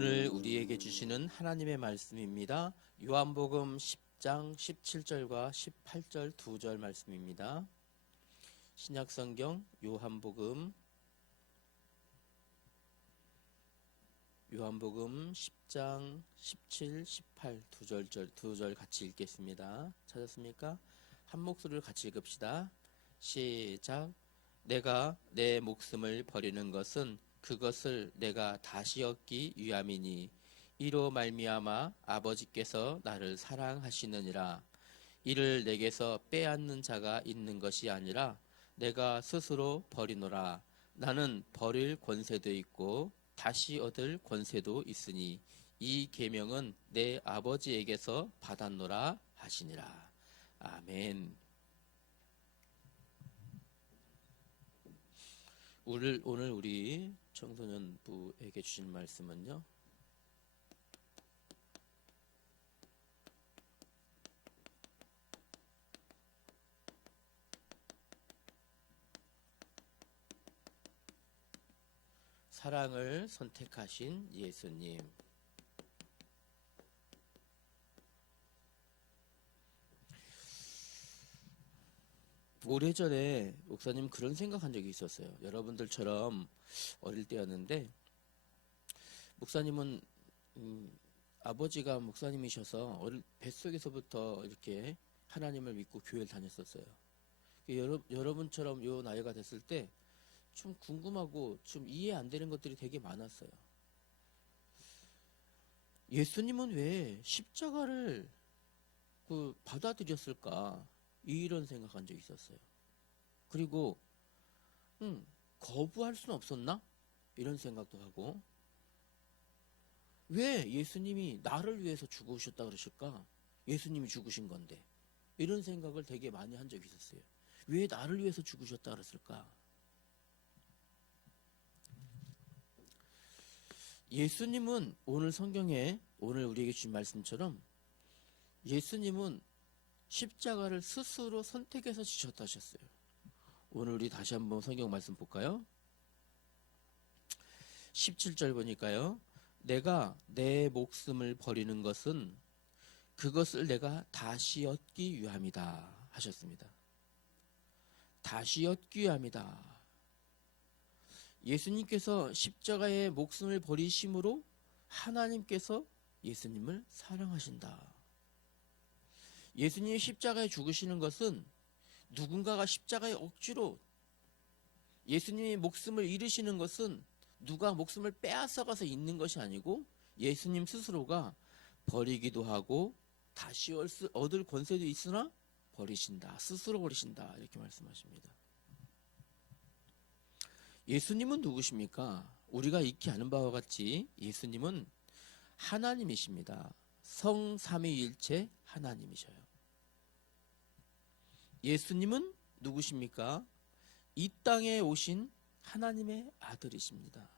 오늘 우리에게 주시는 하나님의 말씀입니다. 요한복음 10장 17절과 18절 2절 말씀입니다. 신약성경 요한복음 10장 17, 18 두 절 같이 읽겠습니다. 찾았습니까? 한 목소리를 같이 읽읍시다. 시작. 내가 내 목숨을 버리는 것은 그것을 내가 다시 얻기 위함이니 이로 말미암아 아버지께서 나를 사랑하시느니라. 이를 내게서 빼앗는 자가 있는 것이 아니라 내가 스스로 버리노라. 나는 버릴 권세도 있고 다시 얻을 권세도 있으니 이 계명은 내 아버지에게서 받았노라 하시니라. 아멘. 오늘 우리 청소년부에게 주신 말씀은요, 사랑을 선택하신 예수님. 오래전에 목사님 그런 생각한 적이 있었어요. 여러분들처럼 어릴 때였는데, 목사님은 아버지가 목사님이셔서 뱃속에서부터 이렇게 하나님을 믿고 교회를 다녔었어요. 여러분처럼 요 나이가 됐을 때 좀 궁금하고 좀 이해 안 되는 것들이 되게 많았어요. 예수님은 왜 십자가를 받아들였을까? 이런 생각한 적이 있었어요. 그리고 거부할 수는 없었나? 이런 생각도 하고, 왜 예수님이 나를 위해서 죽으셨다 그러실까? 예수님이 죽으신 건데. 이런 생각을 되게 많이 한 적이 있었어요. 왜 나를 위해서 죽으셨다 그랬을까? 예수님은 오늘 성경에 오늘 우리에게 주신 말씀처럼 예수님은 십자가를 스스로 선택해서 지셨다 하셨어요. 오늘 우리 다시 한번 성경 말씀 볼까요? 17절 보니까요. 내가 내 목숨을 버리는 것은 그것을 내가 다시 얻기 위함이다 하셨습니다. 다시 얻기 위함이다. 예수님께서 십자가에 목숨을 버리심으로 하나님께서 예수님을 사랑하신다. 예수님이 십자가에 죽으시는 것은 누군가가 십자가에 억지로 예수님이 목숨을 잃으시는 것은 누가 목숨을 빼앗아가서 있는 것이 아니고 예수님 스스로가 버리기도 하고 다시 얻을 권세도 있으나 버리신다. 스스로 버리신다. 이렇게 말씀하십니다. 예수님은 누구십니까? 우리가 익히 아는 바와 같이 예수님은 하나님이십니다. 성삼위일체 하나님이셔요. 예수님은 누구십니까? 이 땅에 오신 하나님의 아들이십니다.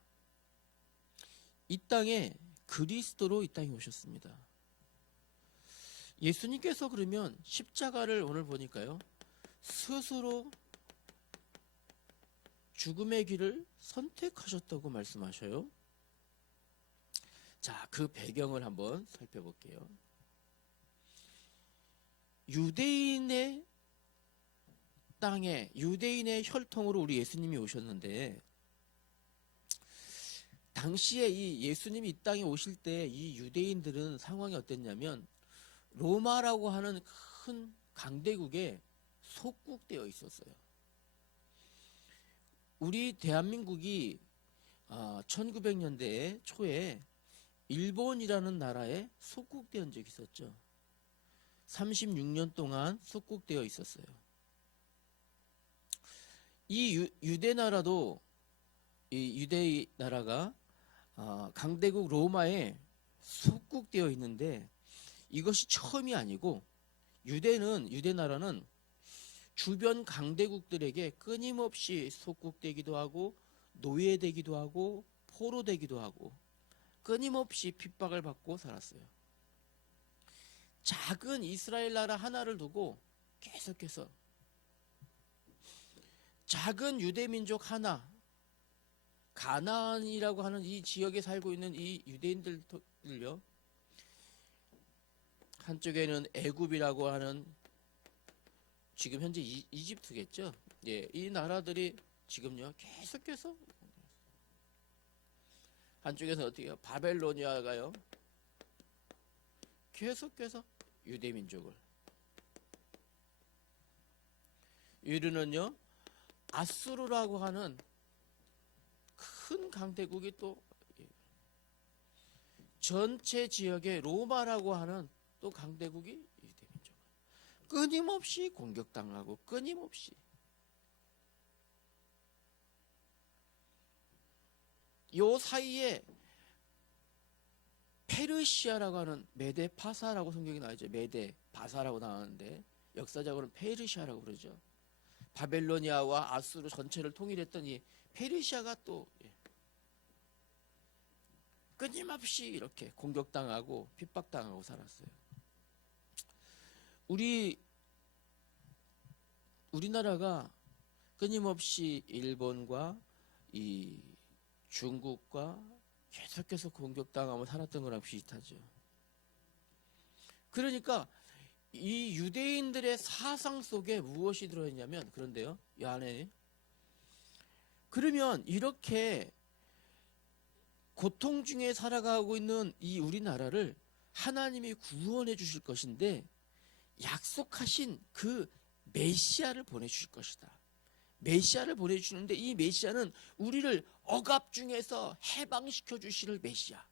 이 땅에 그리스도로 이 땅에 오셨습니다. 예수님께서 그러면 십자가를 오늘 보니까요, 스스로 죽음의 길을 선택하셨다고 말씀하셔요. 자, 그 배경을 한번 살펴볼게요. 유대인의 땅에 유대인의 혈통으로 우리 예수님이 오셨는데, 당시에 이 예수님이 이 땅에 오실 때 이 유대인들은 상황이 어땠냐면 로마라고 하는 큰 강대국에 속국되어 있었어요. 우리 대한민국이 1900년대 초에 일본이라는 나라에 속국된 적이 있었죠. 36년 동안 속국되어 있었어요. 이 유대 나라도, 이 유대 나라가 강대국 로마에 속국되어 있는데 이것이 처음이 아니고 유대 나라는 주변 강대국들에게 끊임없이 속국되기도 하고 노예되기도 하고 포로되기도 하고 끊임없이 핍박을 받고 살았어요. 작은 이스라엘 나라 하나를 두고 계속해서 작은 유대 민족 하나, 가나안이라고 하는 이 지역에 살고 있는 이 유대인들을요, 한쪽에는 애굽이라고 하는, 지금 현재 이집트겠죠. 예, 이 나라들이 지금요 계속해서, 한쪽에서 어떻게 해요? 바벨로니아가요 계속해서 유대 민족을, 이르는요 아수르라고 하는 큰 강대국이 또 전체 지역에 로마라고 하는 또 강대국이 유대 민족 끊임없이 공격당하고, 끊임없이 요 사이에 페르시아라고 하는, 메데파사라고 성경이 나와있죠. 메데바사라고 나오는데 역사적으로는 페르시아라고 그러죠. 바벨로니아와 아수르 전체를 통일했던 이 페르시아가 또 끊임없이 이렇게 공격당하고 핍박당하고 살았어요. 우리나라가 끊임없이 일본과 이 중국과 계속해서 공격당하며 살았던 거랑 비슷하죠. 그러니까 이 유대인들의 사상 속에 무엇이 들어있냐면, 그런데요, 이 안에, 그러면 이렇게 고통 중에 살아가고 있는 이 우리나라를 하나님이 구원해 주실 것인데, 약속하신 그 메시아를 보내주실 것이다. 메시아를 보내주시는데, 이 메시아는 우리를 억압 중에서 해방시켜 주실 메시아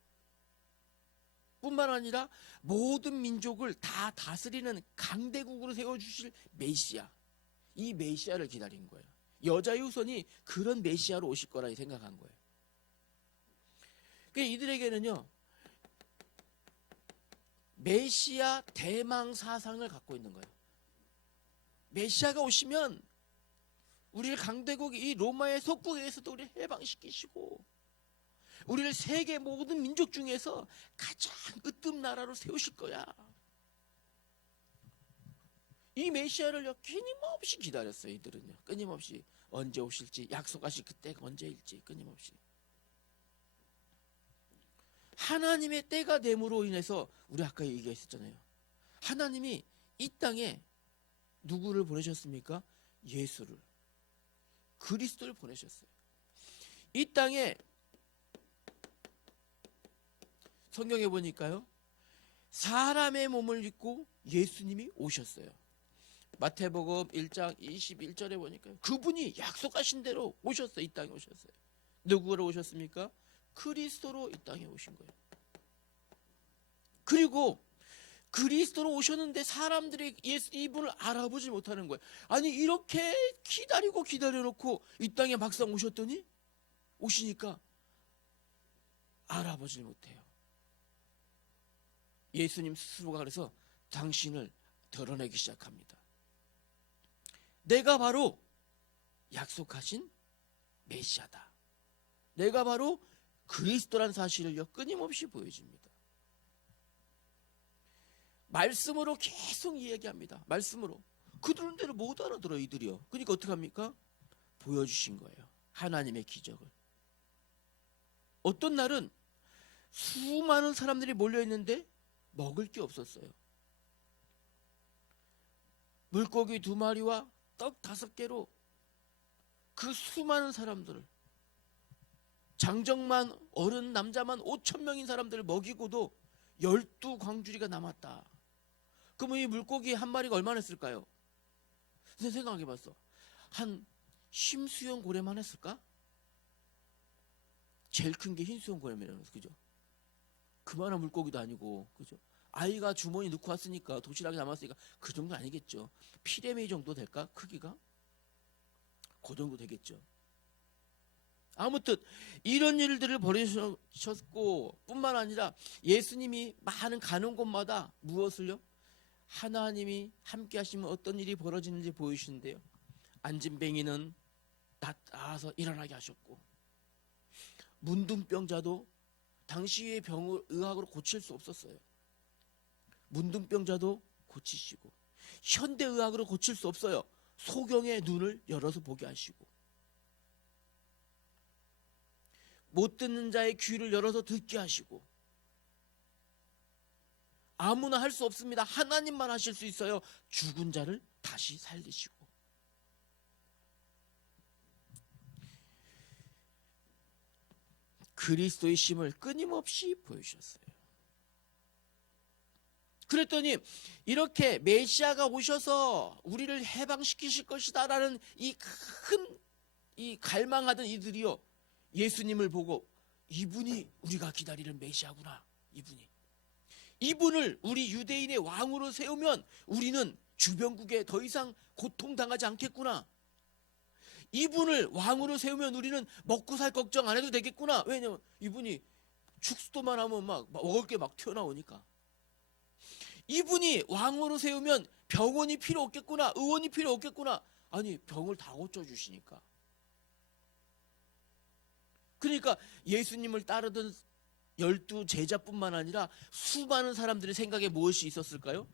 뿐만 아니라 모든 민족을 다 다스리는 강대국으로 세워주실 메시아, 이 메시아를 기다린 거예요. 여자의 후손이 그런 메시아로 오실 거라 생각한 거예요. 그러니까 이들에게는요 메시아 대망 사상을 갖고 있는 거예요. 메시아가 오시면 우리를 강대국, 이 로마의 속국에서도 우리를 해방시키시고, 우리를 세계 모든 민족 중에서 가장 으뜸 나라로 세우실 거야. 이 메시아를요 끊임없이 기다렸어요. 이들은요 끊임없이 언제 오실지, 약속하실 그때가 언제일지 끊임없이. 하나님의 때가 됨으로 인해서, 우리 아까 얘기했었잖아요. 하나님이 이 땅에 누구를 보내셨습니까? 예수를, 그리스도를 보내셨어요. 이 땅에 성경에 보니까요 사람의 몸을 입고 예수님이 오셨어요. 마태복음 1장 21절에 보니까 그분이 약속하신 대로 오셨어요. 이 땅에 오셨어요. 누구로 오셨습니까? 그리스도로 이 땅에 오신 거예요. 그리고 그리스도로 오셨는데 사람들이 이분을 알아보지 못하는 거예요. 아니 이렇게 기다리고 기다려놓고 이 땅에 막상 오셨더니, 오시니까 알아보지 못해요. 예수님 스스로가 그래서 당신을 드러내기 시작합니다. 내가 바로 약속하신 메시아다. 내가 바로 그리스도란 사실을요 끊임없이 보여줍니다. 말씀으로 계속 이야기합니다. 말씀으로. 그들은 대로 못 알아들어 이들이요. 그러니까 어떻게 합니까? 보여주신 거예요. 하나님의 기적을. 어떤 날은 수많은 사람들이 몰려있는데 먹을 게 없었어요. 물고기 2마리와 떡 5개로 그 수많은 사람들을, 장정만 어른 남자만 5,000명인 사람들을 먹이고도 12광주리가 남았다. 그러면 이 물고기 한 마리가 얼마나 했을까요? 생각해봤어. 한 심수영 고래만 했을까? 제일 큰 게 흰수영 고래라는 거죠. 그죠? 그만한 물고기도 아니고, 그죠? 아이가 주머니 넣고 왔으니까, 도시락이 남았으니까 그 정도 아니겠죠. 피레미 정도 될까? 크기가? 그 정도 되겠죠. 아무튼 이런 일들을 벌이셨고, 뿐만 아니라 예수님이 많은 가는 곳마다 무엇을요? 하나님이 함께 하시면 어떤 일이 벌어지는지 보여주시는데요. 안진뱅이는 나타나서 일어나게 하셨고, 문둥병자도 당시의 병을 의학으로 고칠 수 없었어요. 문둥병자도 고치시고, 현대의학으로 고칠 수 없어요. 소경의 눈을 열어서 보게 하시고, 못 듣는 자의 귀를 열어서 듣게 하시고, 아무나 할 수 없습니다. 하나님만 하실 수 있어요. 죽은 자를 다시 살리시고. 그리스도의 심을 끊임없이 보여주셨어요. 그랬더니 이렇게 메시아가 오셔서 우리를 해방시키실 것이다라는 이 큰 갈망하던 이들이요, 예수님을 보고 이분이 우리가 기다리는 메시아구나. 이분을 우리 유대인의 왕으로 세우면 우리는 주변국에 더 이상 고통당하지 않겠구나. 이분을 왕으로 세우면 우리는 먹고 살 걱정 안 해도 되겠구나. 왜냐면 이분이 축수도만 하면 막 먹을 게 막 튀어나오니까. 이분이 왕으로 세우면 병원이 필요 없겠구나. 의원이 필요 없겠구나. 아니, 병을 다 고쳐주시니까. 그러니까 예수님을 따르던 12 제자뿐만 아니라 수많은 사람들의 생각에 무엇이 있었을까요?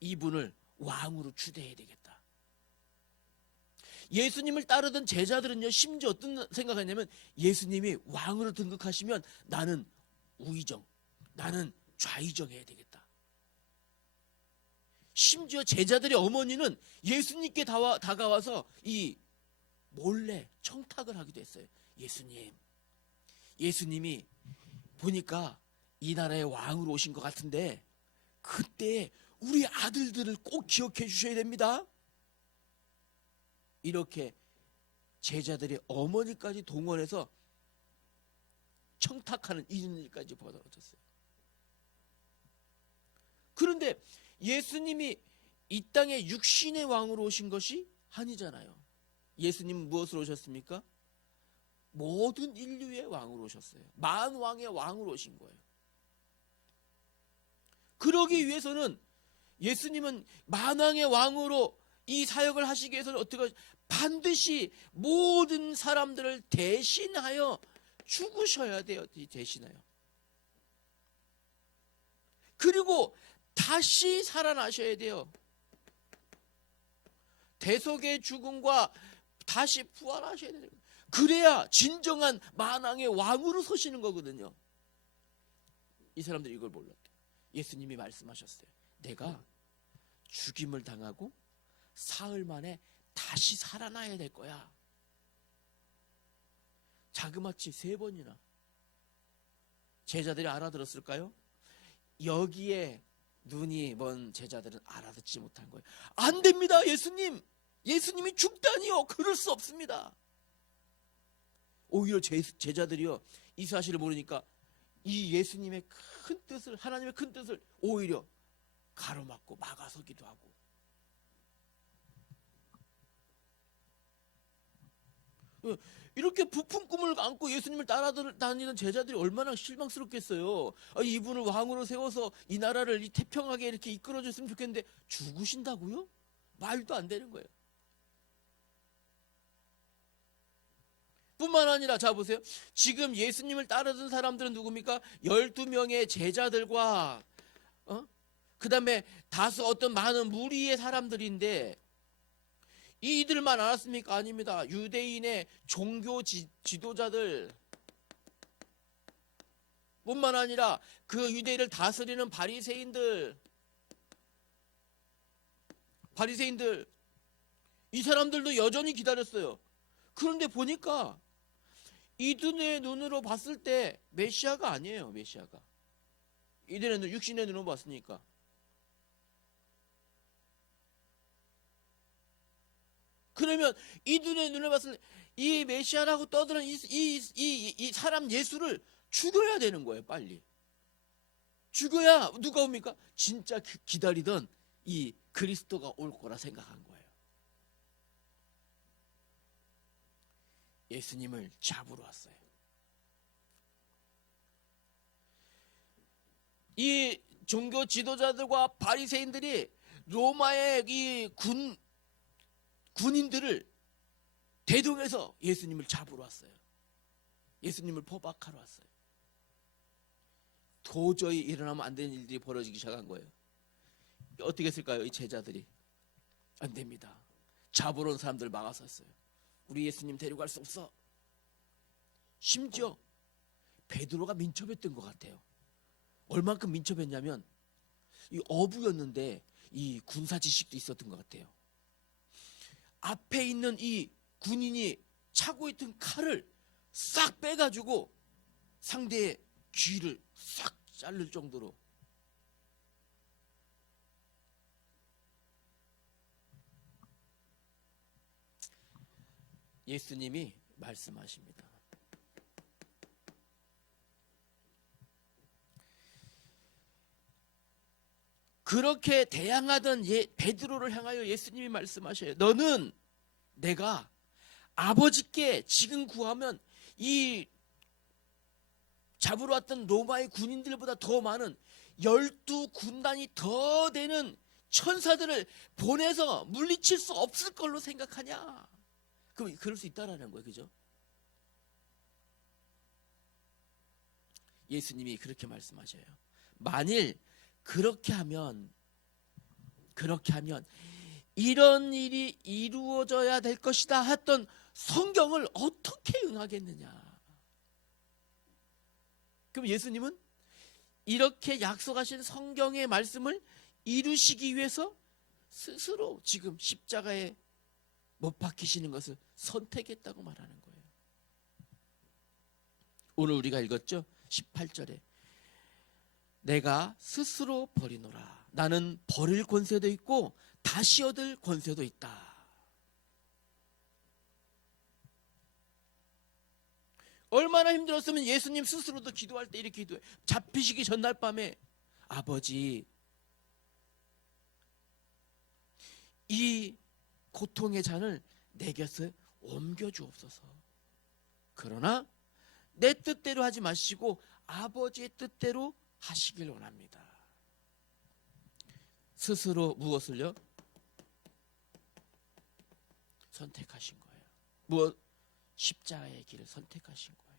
이분을 왕으로 추대해야 되겠다. 예수님을 따르던 제자들은요, 심지어 어떤 생각하냐면, 예수님이 왕으로 등극하시면 나는 우의정, 나는 좌의정 해야 되겠다. 심지어 제자들의 어머니는 예수님께 다가와서 이 몰래 청탁을 하기도 했어요. 예수님이 보니까 이 나라의 왕으로 오신 것 같은데 그때 우리 아들들을 꼭 기억해 주셔야 됩니다. 이렇게 제자들의 어머니까지 동원해서 청탁하는 이런 일까지 벌어졌어요. 그런데 예수님이 이 땅에 육신의 왕으로 오신 것이 아니잖아요. 예수님은 무엇으로 오셨습니까? 모든 인류의 왕으로 오셨어요. 만왕의 왕으로 오신 거예요. 그러기 위해서는 예수님은 만왕의 왕으로 이 사역을 하시기 위해서는 어떻게 반드시 모든 사람들을 대신하여 죽으셔야 돼요. 대신하여. 그리고 다시 살아나셔야 돼요. 대속의 죽음과 다시 부활하셔야 돼요. 그래야 진정한 만왕의 왕으로 서시는 거거든요. 이 사람들이 이걸 몰랐대요. 예수님이 말씀하셨어요. 내가 죽임을 당하고 사흘 만에 다시 살아나야 될 거야. 자그마치 3번이나. 제자들이 알아들었을까요? 여기에 눈이 먼 제자들은 알아듣지 못한 거예요. 안 됩니다, 예수님. 예수님이 죽다니요. 그럴 수 없습니다. 오히려 제자들이요, 이 사실을 모르니까 이 예수님의 큰 뜻을, 하나님의 큰 뜻을 오히려 가로막고 막아서기도 하고. 이렇게 부푼 꿈을 안고 예수님을 따라다니는 제자들이 얼마나 실망스럽겠어요. 이분을 왕으로 세워서 이 나라를 태평하게 이렇게 이끌어줬으면 좋겠는데 죽으신다고요? 말도 안 되는 거예요. 뿐만 아니라, 자 보세요. 지금 예수님을 따르던 사람들은 누굽니까? 12명의 제자들과 그 다음에 다수 어떤 많은 무리의 사람들인데, 이들만 알았습니까? 아닙니다. 유대인의 종교 지도자들, 뿐만 아니라 그 유대인을 다스리는 바리새인들, 이 사람들도 여전히 기다렸어요. 그런데 보니까 이들의 눈으로 봤을 때 메시아가 아니에요. 메시아가. 이들의 육신의 눈으로 봤으니까. 그러면 이들의 눈을 봤을 때 이 메시아라고 떠드는 이 사람 예수를 죽여야 되는 거예요. 빨리. 죽여야 누가 옵니까? 진짜 기다리던 이 그리스도가 올 거라 생각한 거예요. 예수님을 잡으러 왔어요. 이 종교 지도자들과 바리새인들이 로마의 이 군인들을 대동해서 예수님을 잡으러 왔어요. 예수님을 포박하러 왔어요. 도저히 일어나면 안 되는 일들이 벌어지기 시작한 거예요. 어떻게 했을까요? 이 제자들이 안 됩니다. 잡으러 온 사람들 막아섰어요. 우리 예수님 데려갈 수 없어. 심지어 베드로가 민첩했던 것 같아요. 얼만큼 민첩했냐면 이 어부였는데 이 군사 지식도 있었던 것 같아요. 앞에 있는 이 군인이 차고 있던 칼을 싹 빼가지고 상대의 귀를 싹 자를 정도로. 예수님이 말씀하십니다. 그렇게 대항하던 베드로를 향하여 예수님이 말씀하셔요. 너는 내가 아버지께 지금 구하면 이 잡으러 왔던 로마의 군인들보다 더 많은 12군단이 더 되는 천사들을 보내서 물리칠 수 없을 걸로 생각하냐? 그럼 그럴 수 있다라는 거예요. 그죠? 예수님이 그렇게 말씀하셔요. 만일 그렇게 하면 이런 일이 이루어져야 될 것이다 했던 성경을 어떻게 응하겠느냐? 그럼 예수님은 이렇게 약속하신 성경의 말씀을 이루시기 위해서 스스로 지금 십자가에 못 박히시는 것을 선택했다고 말하는 거예요. 오늘 우리가 읽었죠? 18절에 내가 스스로 버리노라. 나는 버릴 권세도 있고 다시 얻을 권세도 있다. 얼마나 힘들었으면 예수님 스스로도 기도할 때 이렇게 기도해. 잡히시기 전날 밤에 아버지 이 고통의 잔을 내 곁에 옮겨주옵소서. 그러나 내 뜻대로 하지 마시고 아버지의 뜻대로 하시길 원합니다. 스스로 무엇을요? 선택하신 거예요. 무엇? 십자가의 길을 선택하신 거예요.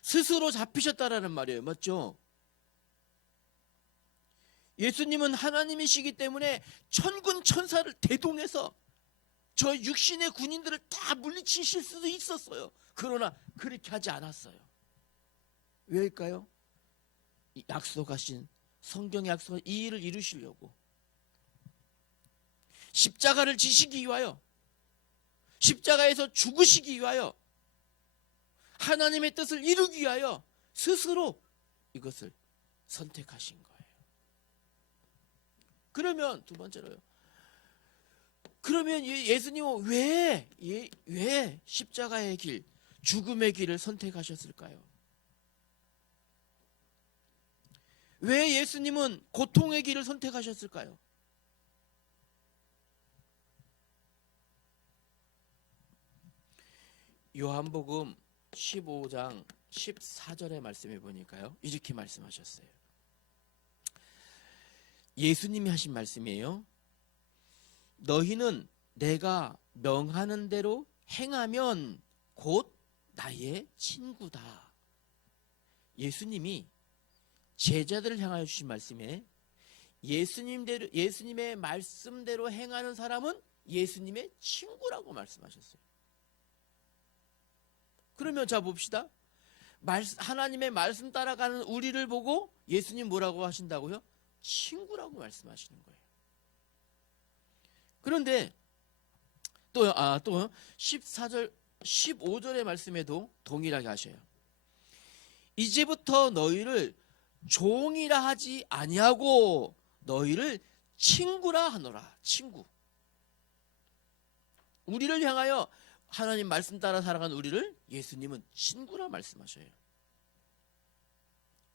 스스로 잡히셨다라는 말이에요. 맞죠? 예수님은 하나님이시기 때문에 천군 천사를 대동해서 저 육신의 군인들을 다 물리치실 수도 있었어요. 그러나 그렇게 하지 않았어요. 왜일까요? 약속하신 성경의 약속한 이 일을 이루시려고 십자가를 지시기 위하여, 십자가에서 죽으시기 위하여, 하나님의 뜻을 이루기 위하여 스스로 이것을 선택하신 거예요. 그러면 두 번째로요. 그러면 예수님은 왜 십자가의 길, 죽음의 길을 선택하셨을까요? 왜 예수님은 고통의 길을 선택하셨을까요? 요한복음 15장 14절의 말씀해 보니까요. 이렇게 말씀하셨어요. 예수님이 하신 말씀이에요. 너희는 내가 명하는 대로 행하면 곧 나의 친구다. 예수님이 제자들을 향하여 주신 말씀에 예수님의 말씀대로 행하는 사람은 예수님의 친구라고 말씀하셨어요. 그러면 자 봅시다. 하나님의 말씀 따라가는 우리를 보고 예수님 뭐라고 하신다고요? 친구라고 말씀하시는 거예요. 그런데 또 14절 15절의 말씀에도 동일하게 하셔요. 이제부터 너희를 종이라 하지 아니하고 너희를 친구라 하노라. 친구. 우리를 향하여 하나님 말씀 따라 살아가는 우리를 예수님은 친구라 말씀하셔요.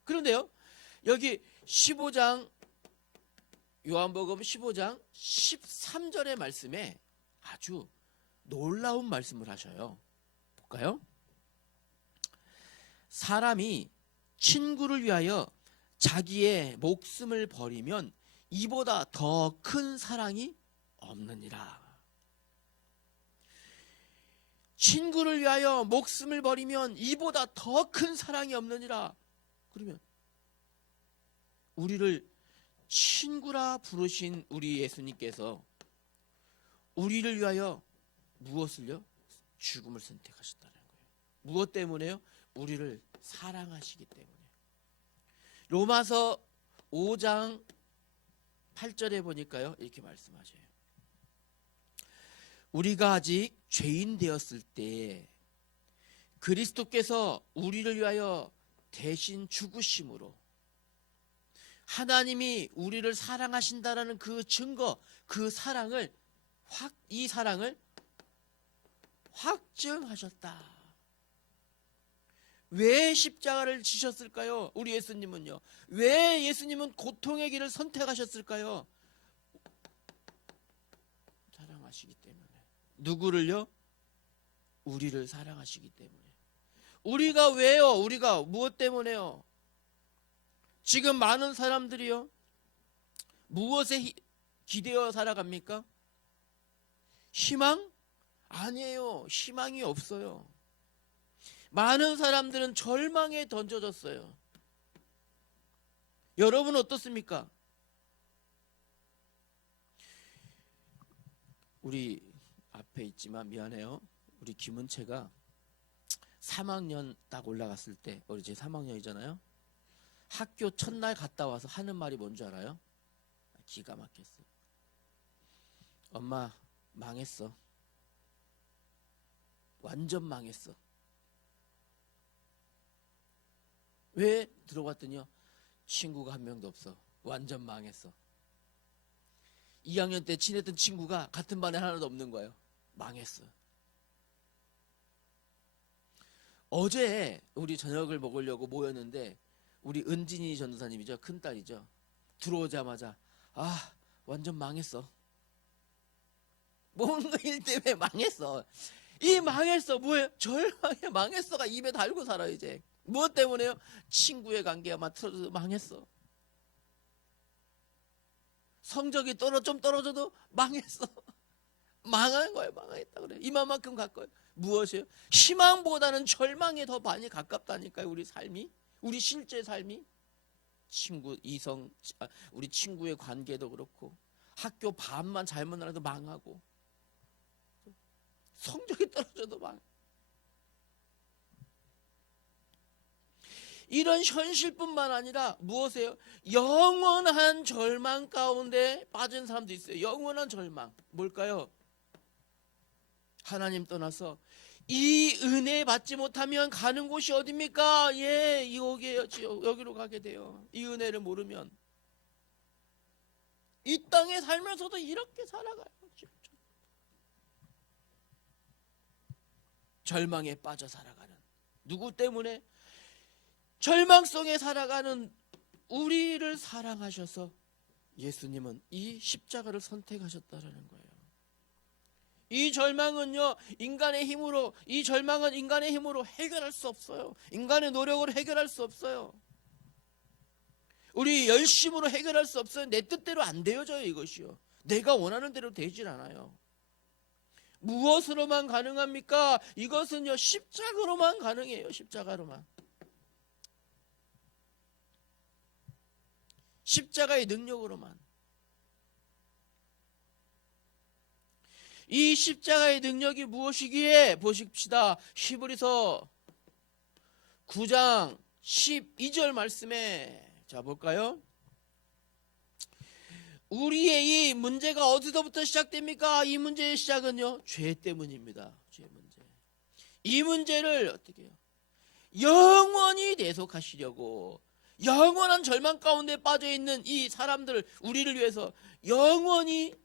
그런데요, 여기 15장 요한복음 15장 13절의 말씀에 아주 놀라운 말씀을 하셔요. 볼까요? 사람이 친구를 위하여 자기의 목숨을 버리면 이보다 더 큰 사랑이 없느니라. 친구를 위하여 목숨을 버리면 이보다 더 큰 사랑이 없느니라. 그러면 우리를 친구라 부르신 우리 예수님께서 우리를 위하여 무엇을요? 죽음을 선택하셨다는 거예요. 무엇 때문에요? 우리를 사랑하시기 때문에. 로마서 5장 8절에 보니까요, 이렇게 말씀하셔요. 우리가 아직 죄인 되었을 때 그리스도께서 우리를 위하여 대신 죽으심으로 하나님이 우리를 사랑하신다라는 그 증거, 그 사랑을 이 사랑을 확증하셨다. 왜 십자가를 지셨을까요? 우리 예수님은요. 왜 예수님은 고통의 길을 선택하셨을까요? 사랑하시기 때문에. 누구를요? 우리를 사랑하시기 때문에. 우리가 왜요? 우리가 무엇 때문에요? 지금 많은 사람들이요, 무엇에 기대어 살아갑니까? 희망? 아니에요. 희망이 없어요. 많은 사람들은 절망에 던져졌어요. 여러분 어떻습니까? 우리 앞에 있지만 미안해요. 우리 김은채가 3학년 딱 올라갔을 때, 우리 제 3학년이잖아요. 학교 첫날 갔다 와서 하는 말이 뭔지 알아요? 기가 막혔어요. 엄마, 망했어. 완전 망했어. 왜? 들어봤더니요, 친구가 한 명도 없어. 완전 망했어. 2학년 때 친했던 친구가 같은 반에 하나도 없는 거예요. 망했어. 어제 우리 저녁을 먹으려고 모였는데 우리 은진이 전도사님이죠. 큰딸이죠. 들어오자마자 완전 망했어. 뭔가 일 때문에 망했어. 이 망했어 뭐예요? 절망에 망했어가 입에 달고 살아. 이제 무엇 때문에요? 친구의 관계가 막 틀어져서 망했어. 성적이 좀 떨어져도 망했어. 망한 거예요. 망했다 그래. 이만큼 가까워요. 무엇이에요? 희망보다는 절망에 더 많이 가깝다니까요. 우리 삶이, 우리 실제 삶이. 우리 친구의 관계도 그렇고, 학교 반만 잘못 나가도 망하고, 성적이 떨어져도 망. 이런 현실뿐만 아니라 무엇이에요? 영원한 절망 가운데 빠진 사람도 있어요. 영원한 절망. 뭘까요? 하나님 떠나서 이 은혜 받지 못하면 가는 곳이 어디입니까? 예, 여기로 가게 돼요. 이 은혜를 모르면. 이 땅에 살면서도 이렇게 살아가요. 절망에 빠져 살아가는. 누구 때문에? 절망 속에 살아가는 우리를 사랑하셔서 예수님은 이 십자가를 선택하셨다라는 거예요. 이 절망은요, 이 절망은 인간의 힘으로 해결할 수 없어요. 인간의 노력으로 해결할 수 없어요. 우리 열심으로 해결할 수 없어요. 내 뜻대로 안 되어져요, 이것이요. 내가 원하는 대로 되질 않아요. 무엇으로만 가능합니까? 이것은요, 십자가로만 가능해요. 십자가로만. 십자가의 능력으로만. 이 십자가의 능력이 무엇이기에? 보십시다. 히브리서 9장 12절 말씀에 자 볼까요? 우리의 이 문제가 어디서부터 시작됩니까? 이 문제의 시작은요, 죄 때문입니다. 죄 문제. 이 문제를 어떻게 해요? 영원히 대속하시려고, 영원한 절망 가운데 빠져있는 이 사람들, 우리를 위해서 영원히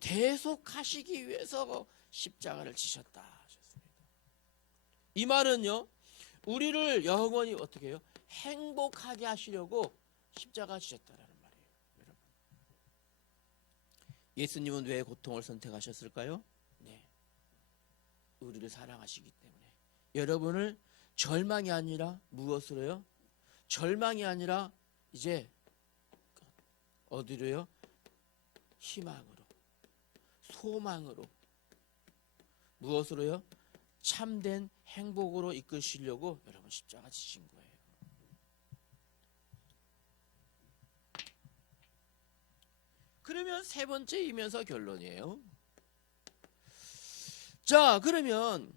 대속하시기 위해서 십자가를 지셨다 하셨습니다. 이 말은요, 우리를 영원히 어떻게 해요? 행복하게 하시려고 십자가 지셨다라는 말이에요. 여러분, 예수님은 왜 고통을 선택하셨을까요? 네, 우리를 사랑하시기 때문에. 여러분을 절망이 아니라 무엇으로요? 절망이 아니라 이제 어디로요? 희망으로, 소망으로, 무엇으로요? 참된 행복으로 이끄시려고 여러분 십자가 지신 거예요. 그러면 세 번째이면서 결론이에요. 자, 그러면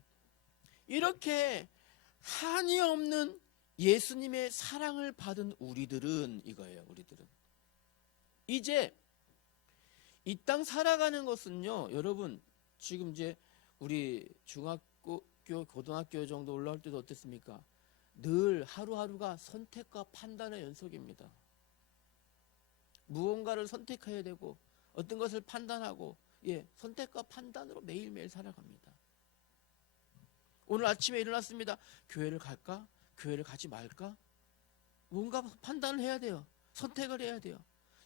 이렇게 한이 없는 예수님의 사랑을 받은 우리들은 이거예요. 우리들은 이제 이 땅 살아가는 것은요, 여러분 지금 이제 우리 중학교, 고등학교 정도 올라올 때도 어땠습니까? 늘 하루하루가 선택과 판단의 연속입니다. 무언가를 선택해야 되고 어떤 것을 판단하고, 선택과 판단으로 매일매일 살아갑니다. 오늘 아침에 일어났습니다. 교회를 갈까? 교회를 가지 말까? 뭔가 판단을 해야 돼요. 선택을 해야 돼요.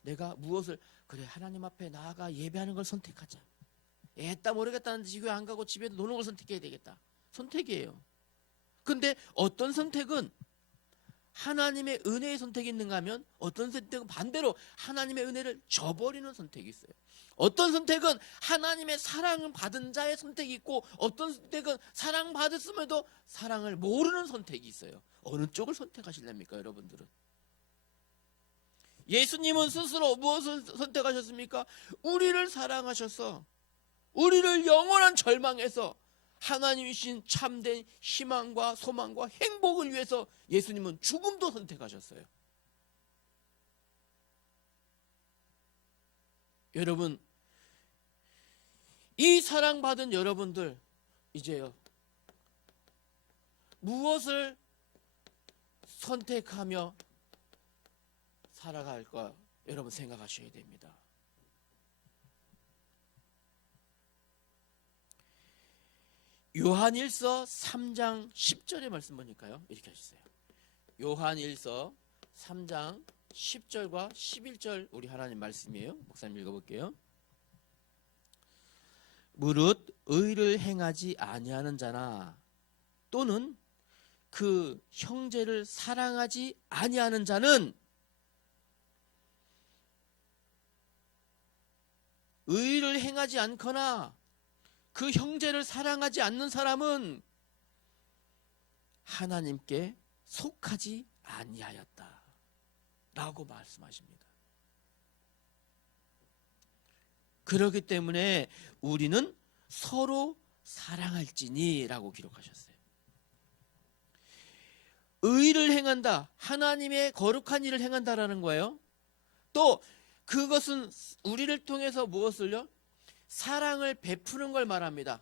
내가 무엇을, 그래, 하나님 앞에 나아가 예배하는 걸 선택하자. 애따 모르겠다는데 교회 안 가고 집에도 노는 걸 선택해야 되겠다. 선택이에요. 근데 어떤 선택은 하나님의 은혜의 선택이 있는가 하면, 어떤 선택은 반대로 하나님의 은혜를 저버리는 선택이 있어요. 어떤 선택은 하나님의 사랑을 받은 자의 선택이 있고, 어떤 선택은 사랑받았음에도 사랑을 모르는 선택이 있어요. 어느 쪽을 선택하실랍니까, 여러분들은? 예수님은 스스로 무엇을 선택하셨습니까? 우리를 사랑하셔서 우리를 영원한 절망에서 하나님이신 참된 희망과 소망과 행복을 위해서 예수님은 죽음도 선택하셨어요. 여러분, 이 사랑받은 여러분들, 이제요, 무엇을 선택하며 살아갈까 여러분 생각하셔야 됩니다. 요한일서 3장 10절의 말씀 보니까요, 이렇게 하셨어요. 요한일서 3장 10절과 11절 우리 하나님 말씀이에요. 목사님 읽어볼게요. 무릇 의를 행하지 아니하는 자나 또는 그 형제를 사랑하지 아니하는 자는, 의를 행하지 않거나 그 형제를 사랑하지 않는 사람은 하나님께 속하지 아니하였다 라고 말씀하십니다. 그렇기 때문에 우리는 서로 사랑할지니 라고 기록하셨어요. 의를 행한다, 하나님의 거룩한 일을 행한다라는 거예요. 또 그것은 우리를 통해서 무엇을요? 사랑을 베푸는 걸 말합니다.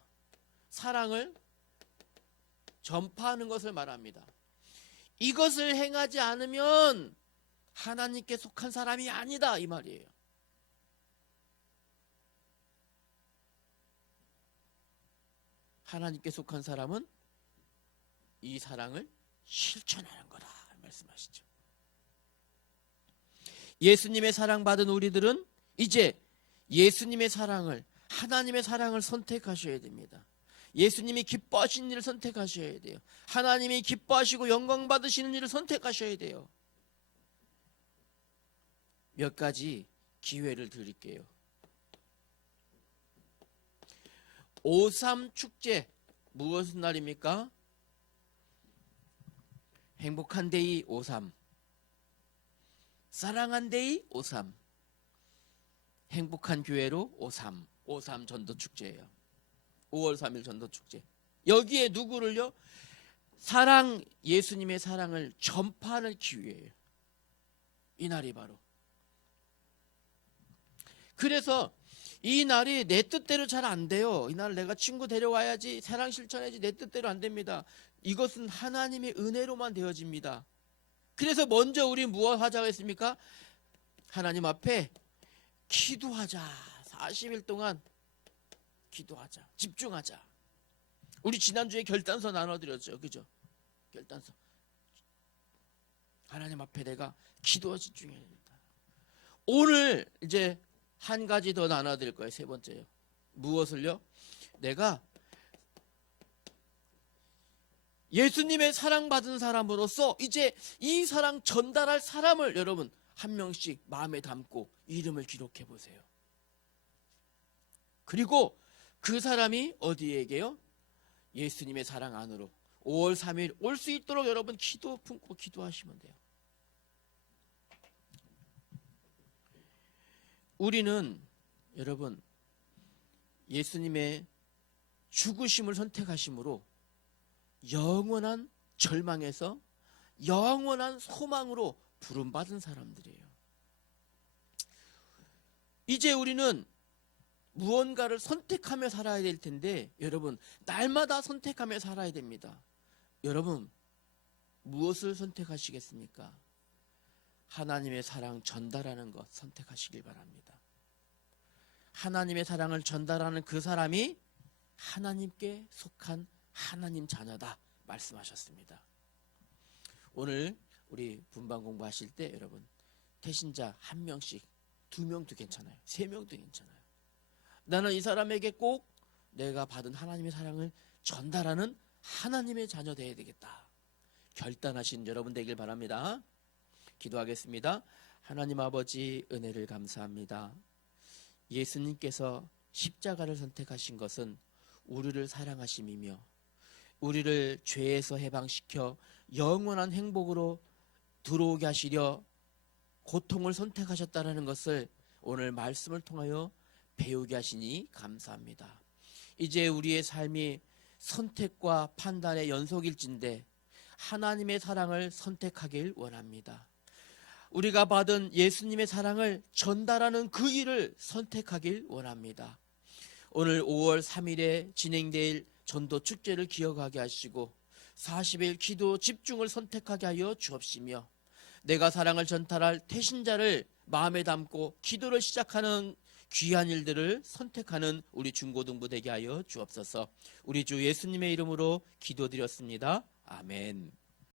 사랑을 전파하는 것을 말합니다. 이것을 행하지 않으면 하나님께 속한 사람이 아니다, 이 말이에요. 하나님께 속한 사람은 이 사랑을 실천하는 거다 말씀하시죠. 예수님의 사랑받은 우리들은 이제 예수님의 사랑을, 하나님의 사랑을 선택하셔야 됩니다. 예수님이 기뻐하시는 일을 선택하셔야 돼요. 하나님이 기뻐하시고 영광 받으시는 일을 선택하셔야 돼요. 몇 가지 기회를 드릴게요. 5.3 축제, 무엇의 날입니까? 행복한 데이 5.3, 사랑한 데이 5.3, 행복한 교회로 5.3, 5.3 전도축제예요. 5월 3일 전도축제. 여기에 누구를요? 사랑, 예수님의 사랑을 전파하는 기회예요. 이 날이 바로. 그래서 이 날이 내 뜻대로 잘 안 돼요. 이 날 내가 친구 데려와야지, 사랑 실천해야지, 내 뜻대로 안 됩니다. 이것은 하나님의 은혜로만 되어집니다. 그래서 먼저 우리 무엇 하자고 했습니까? 하나님 앞에 기도하자. 40일 동안 기도하자. 집중하자. 우리 지난주에 결단서 나눠드렸죠. 그죠? 결단서. 하나님 앞에 내가 기도에 집중해야 된다. 오늘 이제 한 가지 더 나눠드릴 거예요. 세 번째요. 무엇을요? 내가 예수님의 사랑받은 사람으로서 이제 이 사랑 전달할 사람을 여러분 한 명씩 마음에 담고 이름을 기록해 보세요. 그리고 그 사람이 어디에게요? 예수님의 사랑 안으로 5월 3일 올 수 있도록 여러분 기도 품고 기도하시면 돼요. 우리는 여러분 예수님의 죽으심을 선택하심으로 영원한 절망에서 영원한 소망으로 부름받은 사람들이에요. 이제 우리는 무언가를 선택하며 살아야 될 텐데, 여러분, 날마다 선택하며 살아야 됩니다. 여러분, 무엇을 선택하시겠습니까? 하나님의 사랑 전달하는 것 선택하시길 바랍니다. 하나님의 사랑을 전달하는 그 사람이 하나님께 속한 하나님 자녀다 말씀하셨습니다. 오늘 우리 분방 공부하실 때 여러분, 태신자 한 명씩, 2명도 괜찮아요. 3명도 괜찮아요. 나는 이 사람에게 꼭 내가 받은 하나님의 사랑을 전달하는 하나님의 자녀 되어야 되겠다 결단하신 여러분 되길 바랍니다. 기도하겠습니다. 하나님 아버지, 은혜를 감사합니다. 예수님께서 십자가를 선택하신 것은 우리를 사랑하심이며 우리를 죄에서 해방시켜 영원한 행복으로 들어오게 하시려 고통을 선택하셨다는 것을 오늘 말씀을 통하여 배우게 하시니 감사합니다. 이제 우리의 삶이 선택과 판단의 연속일진데 하나님의 사랑을 선택하길 원합니다. 우리가 받은 예수님의 사랑을 전달하는 그 일을 선택하길 원합니다. 오늘 5월 3일에 진행될 전도 축제를 기억하게 하시고 40일 기도 집중을 선택하게 하여 주옵시며, 내가 사랑을 전달할 태신자를 마음에 담고 기도를 시작하는 귀한 일들을 선택하는 우리 중고등부 되게 하여 주옵소서. 우리 주 예수님의 이름으로 기도드렸습니다. 아멘.